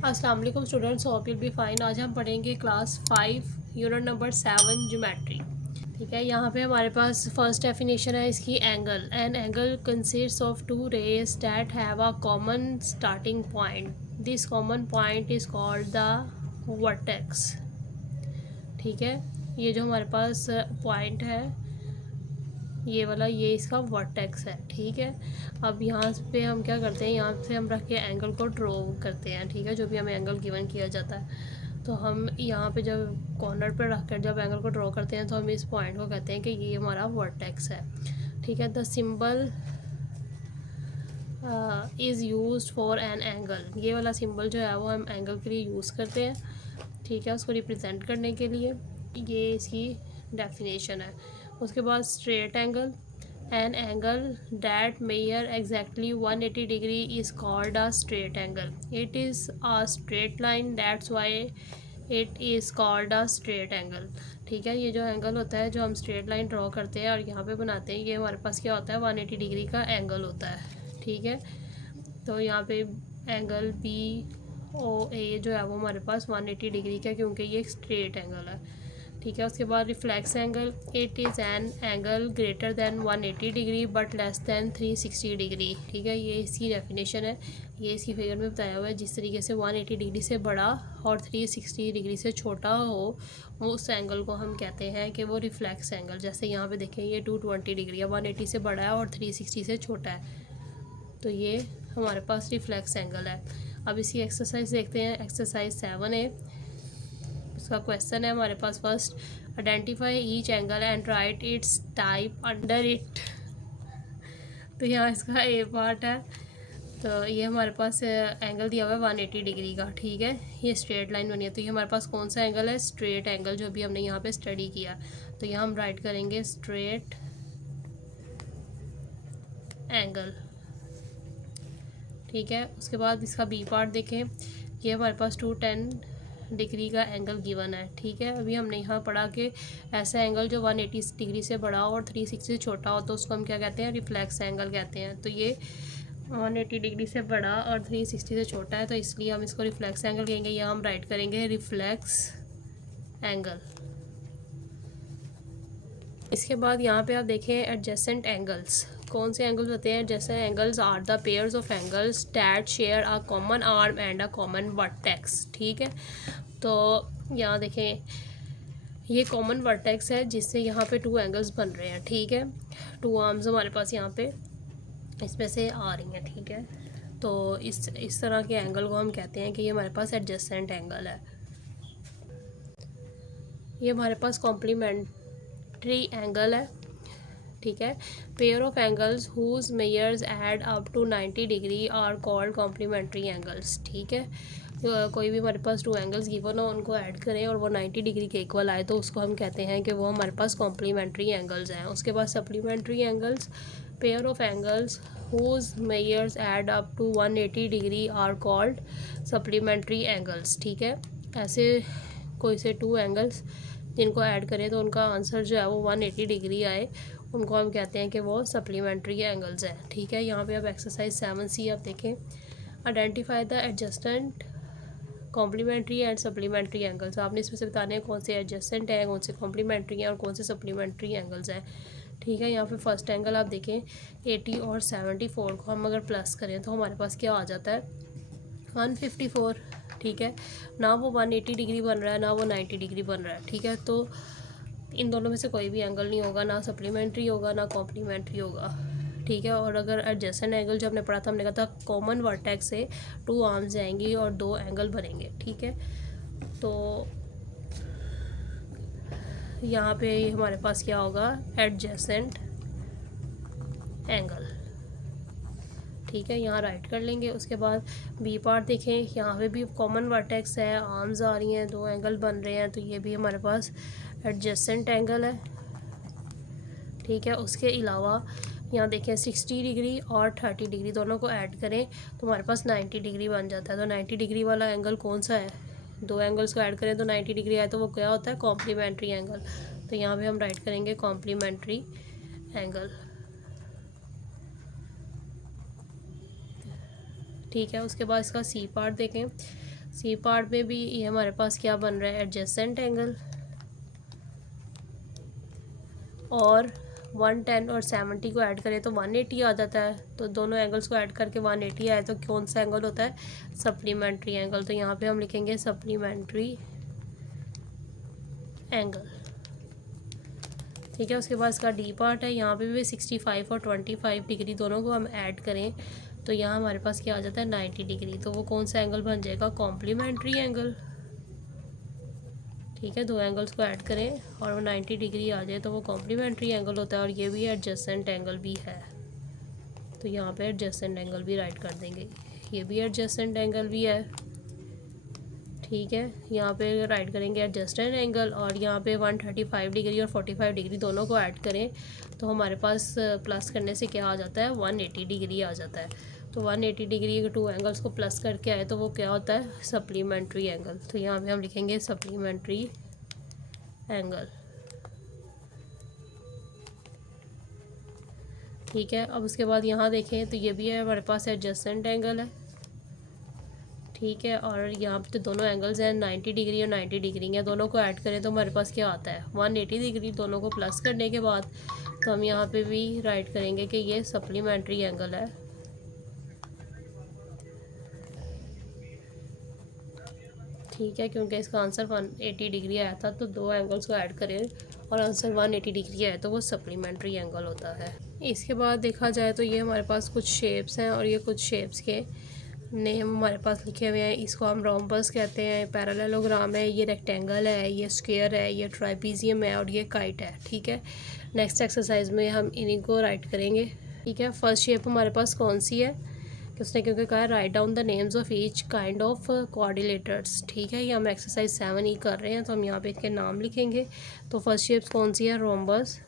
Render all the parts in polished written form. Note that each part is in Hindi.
अस्सलाम वालेकुम students, hope you be fine. आज हम पढ़ेंगे क्लास 5 यूनिट नंबर 7 ज्योमेट्री। ठीक है, यहाँ पे हमारे पास फर्स्ट डेफिनेशन है इसकी, angle. An angle consists of two rays that have a common starting point. This common point is called the vertex. ठीक है, ये जो हमारे पास पॉइंट है ये वाला, ये इसका वर्टेक्स है। ठीक है, अब यहाँ पे हम क्या करते हैं, यहाँ से हम रख के एंगल को ड्रॉ करते हैं। ठीक है, जो भी हमें एंगल गिवन किया जाता है तो हम यहाँ पे जब कॉर्नर पर रख कर जब एंगल को ड्रॉ करते हैं तो हम इस पॉइंट को कहते हैं कि ये हमारा वर्टेक्स है। ठीक है, the symbol is use for an angle. ये वाला सिंबल जो है वो हम एंगल के लिए यूज़ करते हैं। ठीक है, उसको रिप्रेजेंट करने के लिए। ये इसकी डेफिनेशन है। उसके बाद straight angle, an angle that mayor exactly 180 degree is called a straight angle. It is a straight line, that's why it is called a straight angle. ठीक है, ये जो एंगल होता है जो हम स्ट्रेट लाइन ड्रॉ करते हैं और यहाँ पे बनाते हैं, ये हमारे पास क्या होता है, 180 डिग्री का एंगल होता है। ठीक है, तो यहाँ पे एंगल बी ओ ए जो है वो हमारे पास 180 डिग्री का, क्योंकि ये एक स्ट्रेट एंगल है। ठीक है, उसके बाद reflex angle, it is an angle greater than 180 degree but less than 360 degree. ठीक है, ये इसकी डेफिनेशन है, ये इसकी फिगर में बताया हुआ है। जिस तरीके से 180 डिग्री से बड़ा और 360 डिग्री से छोटा हो, वो उस एंगल को हम कहते हैं कि वो रिफ्लेक्स एंगल। जैसे यहाँ पे देखें, ये 220 डिग्री है, 180 से बड़ा है और 360 से छोटा है, तो ये हमारे पास रिफ्लेक्स एंगल है। अब इसकी एक्सरसाइज देखते हैं। एक्सरसाइज 7 है, इसका क्वेश्चन है हमारे पास first, identify each angle and write its type under it. तो यहाँ इसका ए पार्ट है, तो ये हमारे पास एंगल दिया हुआ है 180 डिग्री का। ठीक है, ये स्ट्रेट लाइन बनी है, तो ये हमारे पास कौन सा एंगल है, स्ट्रेट एंगल, जो भी हमने यहाँ पे स्टडी किया। तो यहाँ हम राइट करेंगे स्ट्रेट एंगल। ठीक है, उसके बाद इसका बी पार्ट देखें, ये हमारे पास 210 डिग्री का एंगल गिवन है। ठीक है, अभी हमने यहाँ पढ़ा कि ऐसा एंगल जो 180 डिग्री से बड़ा हो और 360 से छोटा हो तो उसको हम क्या कहते हैं, रिफ्लेक्स एंगल कहते हैं। तो ये 180 डिग्री से बड़ा और 360 से छोटा है, तो इसलिए हम इसको रिफ्लेक्स एंगल कहेंगे। यहाँ हम राइट करेंगे रिफ्लेक्स एंगल। इसके बाद यहाँ पे आप देखें एडजेसेंट एंगल्स। कौन से एंगल्स होते हैं, जैसे angles are the pairs of angles that share a common arm and a common vertex. ठीक है, तो यहाँ देखें, ये कॉमन वर्टेक्स है जिससे यहाँ पे टू एंगल्स बन रहे हैं। ठीक है, टू आर्म्स हमारे पास यहाँ पे इसमें से आ रही हैं। ठीक है, तो इस तरह के एंगल को हम कहते हैं कि ये हमारे पास एडजेसेंट एंगल है। ये हमारे पास कॉम्प्लीमेंट्री एंगल है। ठीक है, pair of angles whose measures add up to 90 degree are called complementary angles. ठीक है, कोई भी हमारे पास टू एंगल्स गिवन हो, उनको ऐड करें और वो 90 डिग्री के इक्वल आए तो उसको हम कहते हैं कि वो हमारे पास कॉम्प्लीमेंट्री एंगल्स हैं। उसके बाद supplementary angles, pair of angles whose measures add up to 180 degree are called supplementary angles. ठीक है, ऐसे कोई से टू एंगल्स जिनको ऐड करें तो उनका आंसर जो है वो 180 डिग्री आए, उनको हम कहते हैं कि वो सप्लीमेंट्री एंगल्स हैं। ठीक है, यहाँ पे अब एक्सरसाइज 7C आप देखें, identify the adjacent complementary and supplementary angles. आपने इसमें से बताने हैं कौन से एडजस्टेंट हैं, कौन से कॉम्प्लीमेंट्री हैं और कौन से सप्लीमेंट्री एंगल्स हैं। ठीक है, यहाँ पे फर्स्ट एंगल आप देखें, 80 और 74 को हम अगर प्लस करें तो हमारे पास क्या आ जाता है, 154। ठीक है, ना वो 180 डिग्री बन रहा है ना वो 90 डिग्री बन रहा है। ठीक है, तो इन दोनों में से कोई भी एंगल नहीं होगा, ना सप्लीमेंट्री होगा ना कॉम्प्लीमेंट्री होगा। ठीक है, और अगर एडजेसेंट एंगल जो हमने पढ़ा था, हमने कहा था कॉमन वर्टेक्स से टू आर्म्स जाएंगी और दो एंगल बनेंगे। ठीक है, तो यहाँ पे हमारे पास क्या होगा, एडजेसेंट एंगल। ठीक है, यहाँ राइट कर लेंगे। उसके बाद बी पार्ट देखें, यहाँ पे भी कॉमन वर्टेक्स है, आर्म्स आ रही हैं, दो एंगल बन रहे हैं, तो ये भी हमारे पास एडजेसेंट एंगल है। ठीक है, उसके अलावा यहाँ देखें 60 डिग्री और 30 डिग्री दोनों को ऐड करें तो हमारे पास 90 डिग्री बन जाता है। तो 90 डिग्री वाला एंगल कौन सा है, दो एंगल्स को ऐड करें तो 90 डिग्री आए तो वो क्या होता है, कॉम्प्लीमेंट्री एंगल। तो यहाँ पे हम राइट करेंगे कॉम्प्लीमेंट्री एंगल। ठीक है, उसके बाद इसका सी पार्ट देखें, सी पार्ट में भी ये हमारे पास क्या बन रहा है, एडजेसेंट एंगल। और 110 और 70 को ऐड करें तो 180 आ जाता है। तो दोनों एंगल्स को ऐड करके 180 आए तो कौन सा एंगल होता है, सप्लीमेंट्री एंगल। तो यहाँ पे हम लिखेंगे सप्लीमेंट्री एंगल। ठीक है, उसके बाद इसका डी पार्ट है, यहाँ पे भी 65 और 25 डिग्री दोनों को हम ऐड करें तो यहाँ हमारे पास क्या आ जाता है, 90 डिग्री। तो वो कौन सा एंगल बन जाएगा, कॉम्प्लीमेंट्री एंगल। ठीक है, दो एंगल्स को ऐड करें और वो 90 डिग्री आ जाए तो वो कॉम्प्लीमेंट्री एंगल होता है। और ये भी एडजेसेंट एंगल भी है, तो यहाँ पे एडजेसेंट एंगल भी राइट कर देंगे। ये भी एडजेसेंट एंगल भी है। ठीक है, यहाँ पे राइट करेंगे एडजेसेंट एंगल और यहाँ पे 135 डिग्री और 45 डिग्री दोनों को ऐड करें तो हमारे पास प्लस करने से क्या आ जाता है, 180 डिग्री आ जाता है। तो 180 डिग्री के टू एंगल्स को प्लस करके आए तो वो क्या होता है, सप्लीमेंट्री एंगल। तो यहाँ पे हम लिखेंगे सप्लीमेंट्री एंगल। ठीक है, अब उसके बाद यहाँ देखें तो ये भी है हमारे पास एडजेसेंट एंगल है। ठीक है, और यहाँ पे तो दोनों एंगल्स हैं 90 डिग्री और 90 डिग्री हैं, दोनों को ऐड करें तो हमारे पास क्या आता है, 180 डिग्री। दोनों को प्लस करने के बाद तो हम यहाँ पे भी राइट करेंगे कि ये सप्लीमेंट्री एंगल है। ठीक है, क्योंकि इसका आंसर 180 डिग्री आया था तो दो एंगल्स को ऐड करें और आंसर 180 डिग्री आया तो वो सप्लीमेंट्री एंगल होता है। इसके बाद देखा जाए तो ये हमारे पास कुछ शेप्स हैं और ये कुछ शेप्स के नेम हमारे पास लिखे हुए हैं। इसको हम रोम्बस कहते हैं, पैरेललोग्राम है, ये रेक्टेंगल है, ये स्क्वायर है, ये ट्राइपीजियम है और ये काइट है। ठीक है, नेक्स्ट एक्सरसाइज में हम इन्हीं को राइट करेंगे। ठीक है, फर्स्ट शेप हमारे पास कौन सी है कि उसने क्योंकि कहा है write down the names of each kind of coordinators. ठीक है, ये हम एक्सरसाइज 7 ही कर रहे हैं तो हम यहाँ पे इनके नाम लिखेंगे। तो फर्स्ट शेप कौन सी है, रोम्बस,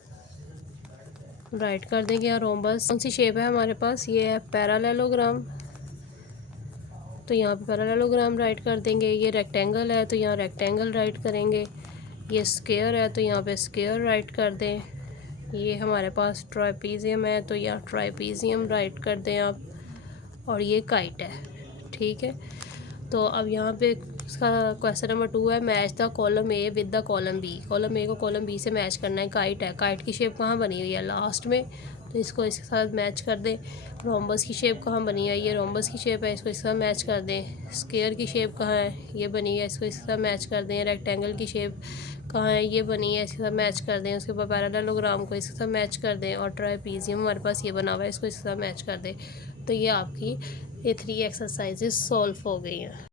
राइट कर देंगे। यहाँ रोम्बस कौन सी शेप है हमारे पास, ये है पैरेललोग्राम, तो यहाँ पे पैरेललोग्राम राइट कर देंगे। ये रेक्टेंगल है तो यहाँ रेक्टेंगल राइट करेंगे। ये स्क्वायर है तो यहाँ पे स्क्वायर राइट कर दें। ये हमारे पास ट्राइपीजियम है तो यहाँ ट्राइपीजियम राइट कर दें आप। और ये काइट है। ठीक है, तो अब यहाँ पे इसका क्वेश्चन नंबर 2 है, match the column A with the column B. Column A को कॉलम बी से मैच करना है। काइट है, काइट की शेप कहाँ बनी हुई है, लास्ट में, तो इसको इसके साथ मैच कर दें। रोम्बस की शेप कहाँ बनी है, ये रोम्बस की शेप है, इसको इसके साथ मैच कर दें। स्क्वायर की शेप कहाँ है, ये बनी है, इसको इसके साथ मैच कर दें। रेक्टेंगल की शेप कहाँ है, ये बनी है, इसके साथ मैच कर दें। उसके बाद पैरेललोग्राम को इसके साथ मैच कर दें और ट्राइपीजियम हमारे पास ये बना हुआ है, इसको इसके साथ मैच कर दें। तो ये आपकी ये 3 एक्सरसाइजेस सॉल्व हो गई हैं।